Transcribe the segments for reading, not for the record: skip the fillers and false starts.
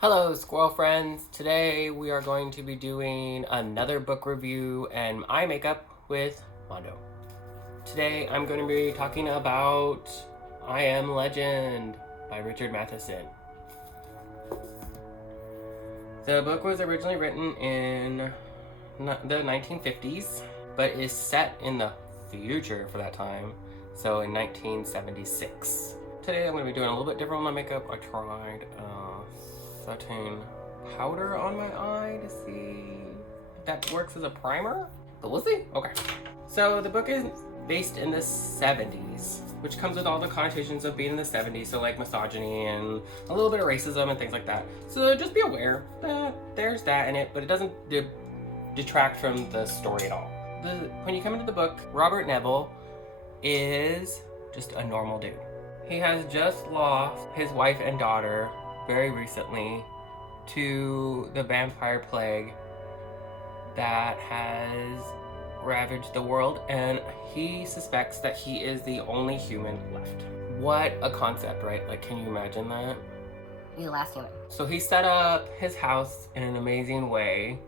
Hello squirrel friends, today we are going to be doing another book review and eye makeup with Mondo. Today I'm going to be talking about I Am Legend by Richard Matheson. The book was originally written in the 1950s, but is set in the future for that time, so in 1976. Today I'm going to be doing a little bit different on my makeup. I tried satin powder on my eye to see if that works as a primer, but we'll see. Okay, so the book is based in the 70s, which comes with all the connotations of being in the 70s, so like misogyny and a little bit of racism and things like that. So just be aware that there's that in it, but it doesn't detract from the story at all. When you come into the book, Robert Neville is just a normal dude. He has just lost his wife and daughter very recently to the vampire plague that has ravaged the world, and he suspects that he is the only human left. What a concept, right? Like, can you imagine that? You're the last human. So he set up his house in an amazing way.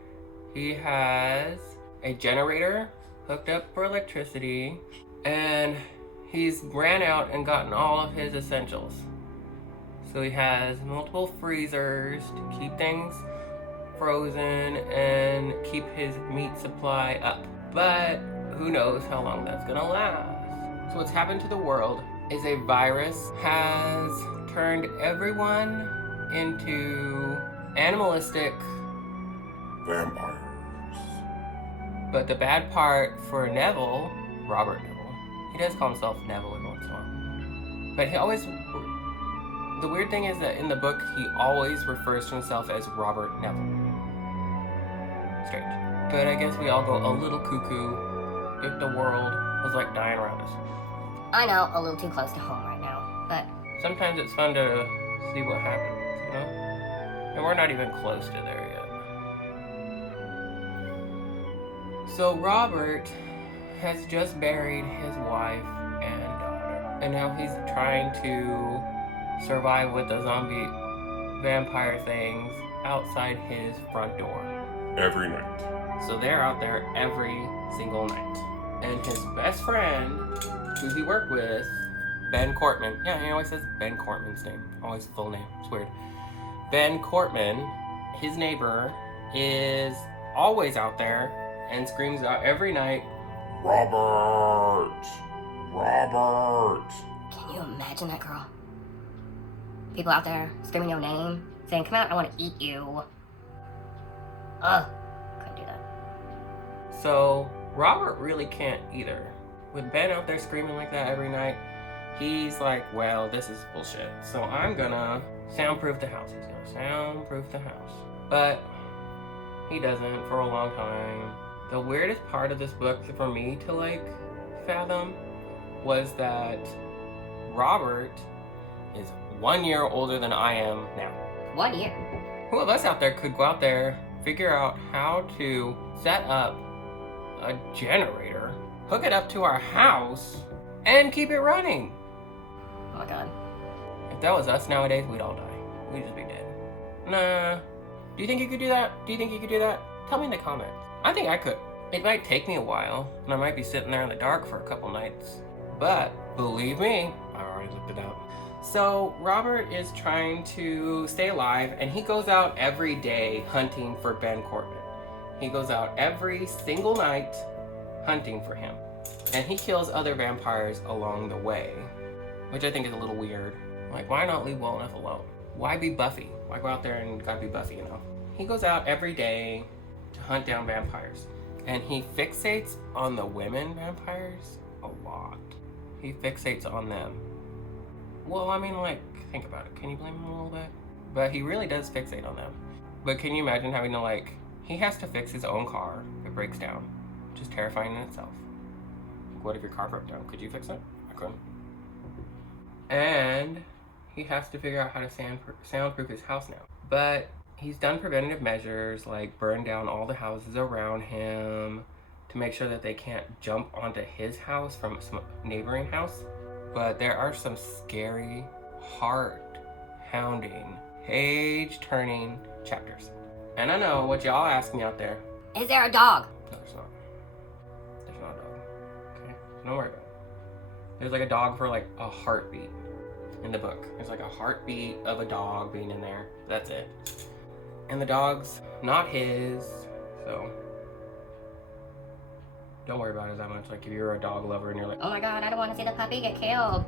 He has a generator hooked up for electricity, and he's ran out and gotten all of his essentials. So he has multiple freezers to keep things frozen and keep his meat supply up. But who knows how long that's gonna last. So what's happened to the world is a virus has turned everyone into animalistic vampires. But the bad part for Neville, Robert Neville, he does call himself Neville every once in a while. But he always, the weird thing is that in the book, he always refers to himself as Robert Neville. Strange. But I guess we all go a little cuckoo if the world was like dying around us. I know, a little too close to home right now, but Sometimes it's fun to see what happens, you know? And we're not even close to there yet. So Robert has just buried his wife and daughter, and now he's trying to survive with the zombie vampire things outside his front door. Every night. So they're out there every single night. And his best friend, who he worked with, Ben Cortman. Yeah, he always says Ben Cortman's name. Always full name. It's weird. Ben Cortman, his neighbor, is always out there and screams out every night, Robert! Robert! can you imagine that, girl? People out there screaming your name, saying, come out, I want to eat you. Ugh, couldn't do that. So Robert really can't either. With Ben out there screaming like that every night, he's like, well, this is bullshit. So I'm gonna soundproof the house. He's gonna soundproof the house. But he doesn't for a long time. The weirdest part of this book for me to like fathom was that Robert is 1 year older than I am now. 1 year. Who of us out there could go out there, figure out how to set up a generator, hook it up to our house, and keep it running? Oh my god. If that was us nowadays, we'd all die. We'd just be dead. Nah. Do you think you could do that? Do you think you could do that? Tell me in the comments. I think I could. It might take me a while, and I might be sitting there in the dark for a couple nights. But believe me, I already looked it up. So Robert is trying to stay alive, and he goes out every day hunting for Ben Cortman. He goes out every single night hunting for him. And he kills other vampires along the way, which I think is a little weird. Like, why not leave well enough alone? Why be Buffy? Why go out there and gotta be Buffy, you know? He goes out every day to hunt down vampires. And he fixates on the women vampires a lot. He fixates on them. Well, I mean, like, think about it. Can you blame him a little bit? But he really does fixate on them. But can you imagine having to, like, he has to fix his own car if it breaks down, which is terrifying in itself. What if your car broke down? Could you fix it? I couldn't. And he has to figure out how to soundproof his house now. But he's done preventative measures, like burn down all the houses around him to make sure that they can't jump onto his house from some neighboring house. But there are some scary, heart-pounding page-turning chapters. And I know what y'all ask me out there. Is there a dog? No, there's not. There's not a dog. Okay? Don't worry about it. There's like a dog for like a heartbeat in the book. There's like a heartbeat of a dog being in there. That's it. And the dog's not his, so don't worry about it that much. Like if you're a dog lover and you're like, Oh my god, I don't want to see the puppy get killed.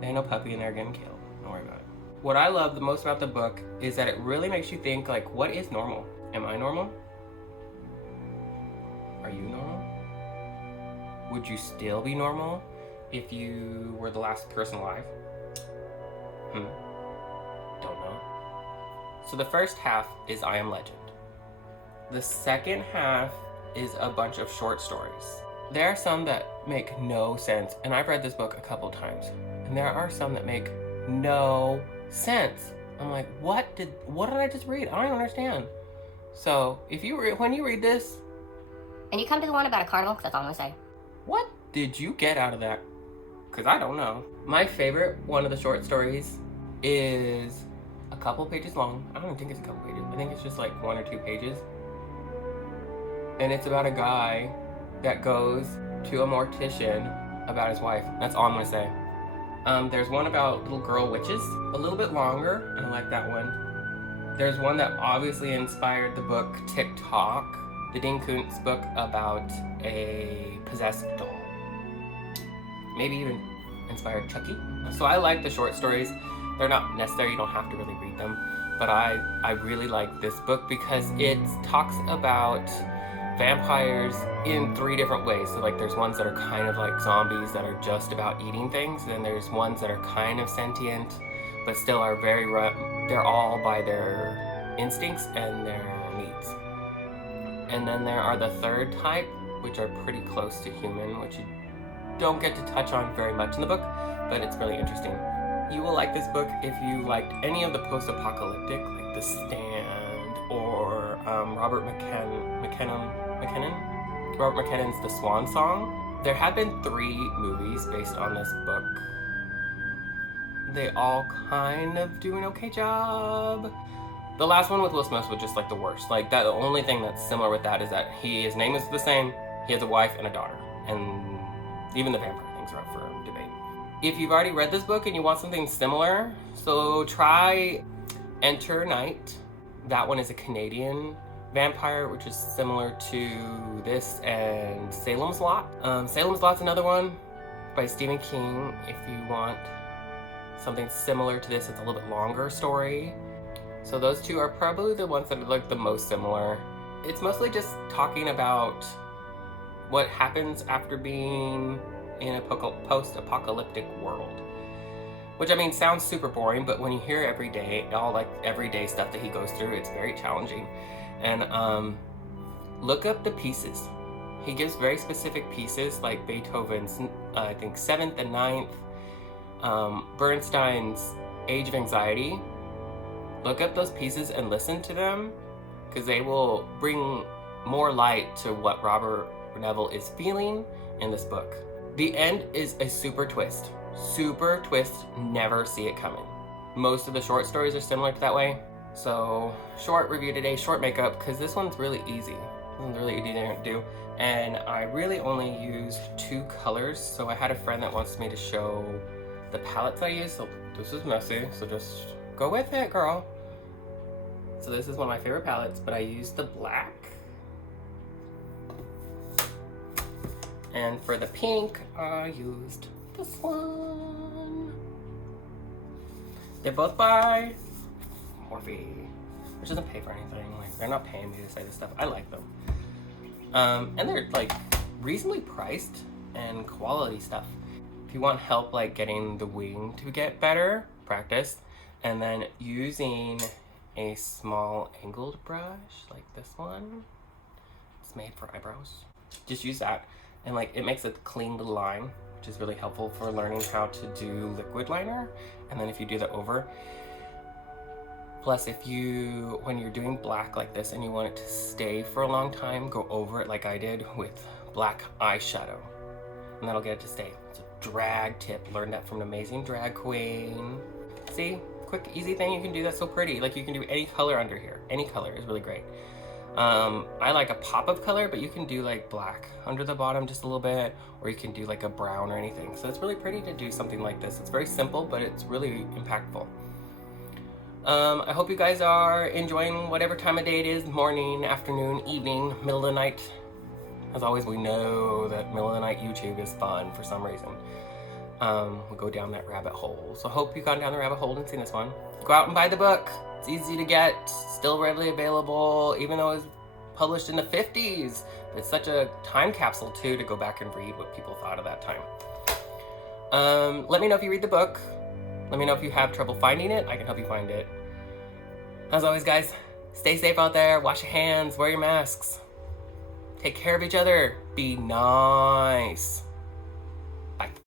there ain't no puppy in there getting killed. Don't worry about it. What I love the most about the book is that it really makes you think, like, what is normal? Am I normal? Are you normal? Would you still be normal if you were the last person alive? Don't know. So the first half is I Am Legend. The second half is a bunch of short stories. There are some that make no sense, and I've read this book a couple times, and there are some that make no sense. I'm like, what did I just read? I don't understand. So if when you read this, And you come to the one about a carnival, 'cause that's all I'm gonna say. what did you get out of that? Because I don't know. My favorite one of the short stories is a couple pages long. I don't even think it's a couple pages. I think it's just like 1 or 2 pages. And it's about a guy that goes to a mortician about his wife. That's all I'm gonna say. There's one about little girl witches, a little bit longer, and I like that one. There's one that obviously inspired the book TikTok, the Dean Koontz book about a possessed doll. Maybe even inspired Chucky. So I like the short stories. They're not necessary, you don't have to really read them, but I really like this book because it talks about vampires in 3 different ways. So like there's ones that are kind of like zombies that are just about eating things, and then there's ones that are kind of sentient but still are they're all by their instincts and their needs. And then there are the third type, which are pretty close to human, which you don't get to touch on very much in the book, but it's really interesting. You will like this book if you liked any of the post-apocalyptic, like The Stand, or Robert McKinnon's The Swan Song. There have been 3 movies based on this book. They all kind of do an okay job. The last one with Will Smith was just like the worst. Like that, the only thing that's similar with that is that his name is the same. He has a wife and a daughter, and even the vampire things are up for debate. If you've already read this book and you want something similar, so try Enter Night. That one is a Canadian vampire, which is similar to this and Salem's Lot. Salem's Lot's another one by Stephen King. If you want something similar to this, it's a little bit longer story. So those 2 are probably the ones that are like the most similar. It's mostly just talking about what happens after being in a post-apocalyptic world. Which, I mean, sounds super boring, but when you hear all like everyday stuff that he goes through, it's very challenging. And look up the pieces. He gives very specific pieces, like Beethoven's, I think, 7th and 9th, Bernstein's Age of Anxiety. Look up those pieces and listen to them, because they will bring more light to what Robert Neville is feeling in this book. The end is a super twist. Super twist, never see it coming. Most of the short stories are similar to that way. So, short review today, short makeup, because this one's really easy. This one's really easy to do. And I really only used 2 colors, so I had a friend that wants me to show the palettes I use. So this is messy, so just go with it, girl. So this is one of my favorite palettes, but I used the black. And for the pink, I used this one. They're both by Morphe, which doesn't pay for anything. Like, they're not paying me to say this stuff. I like them. And they're like reasonably priced and quality stuff. If you want help like getting the wing to get better, practice. And then using a small angled brush like this one. It's made for eyebrows. Just use that. And like it makes a clean little line, which is really helpful for learning how to do liquid liner. And then if you do that over. Plus when you're doing black like this and you want it to stay for a long time, go over it like I did with black eyeshadow. And that'll get it to stay. It's a drag tip. Learned that from an amazing drag queen. See? quick, easy thing you can do that's so pretty. Like, you can do any color under here. Any color is really great. I like a pop of color, but you can do like black under the bottom just a little bit, or you can do like a brown or anything. So it's really pretty to do something like this. It's very simple, but it's really impactful. I hope you guys are enjoying whatever time of day it is, morning, afternoon, evening, middle of the night. As always, we know that middle of the night YouTube is fun for some reason. We'll go down that rabbit hole. So hope you've gone down the rabbit hole and seen this one. Go out and buy the book. It's easy to get, still readily available, even though it was published in the 50s. It's such a time capsule too, to go back and read what people thought of that time. Let me know if you read the book. Let me know if you have trouble finding it. I can help you find it. As always, guys, stay safe out there. Wash your hands, wear your masks. Take care of each other. Be nice.